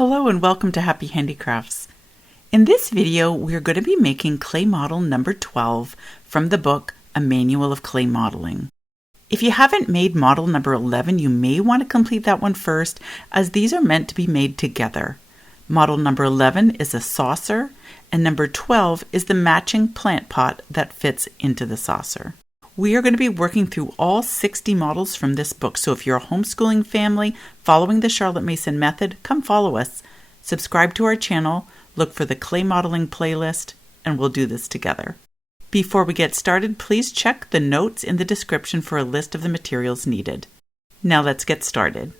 Hello and welcome to Happy Handicrafts. In this video, we're going to be making clay model number 12 from the book A Manual of Clay Modeling. If you haven't made model number 11, you may want to complete that one first, as these are meant to be made together. Model number 11 is a saucer, and number 12 is the matching plant pot that fits into the saucer. We are going to be working through all 60 models from this book, so if you're a homeschooling family following the Charlotte Mason method, come follow us. Subscribe to our channel, look for the clay modeling playlist, and we'll do this together. Before we get started, please check the notes in the description for a list of the materials needed. Now let's get started.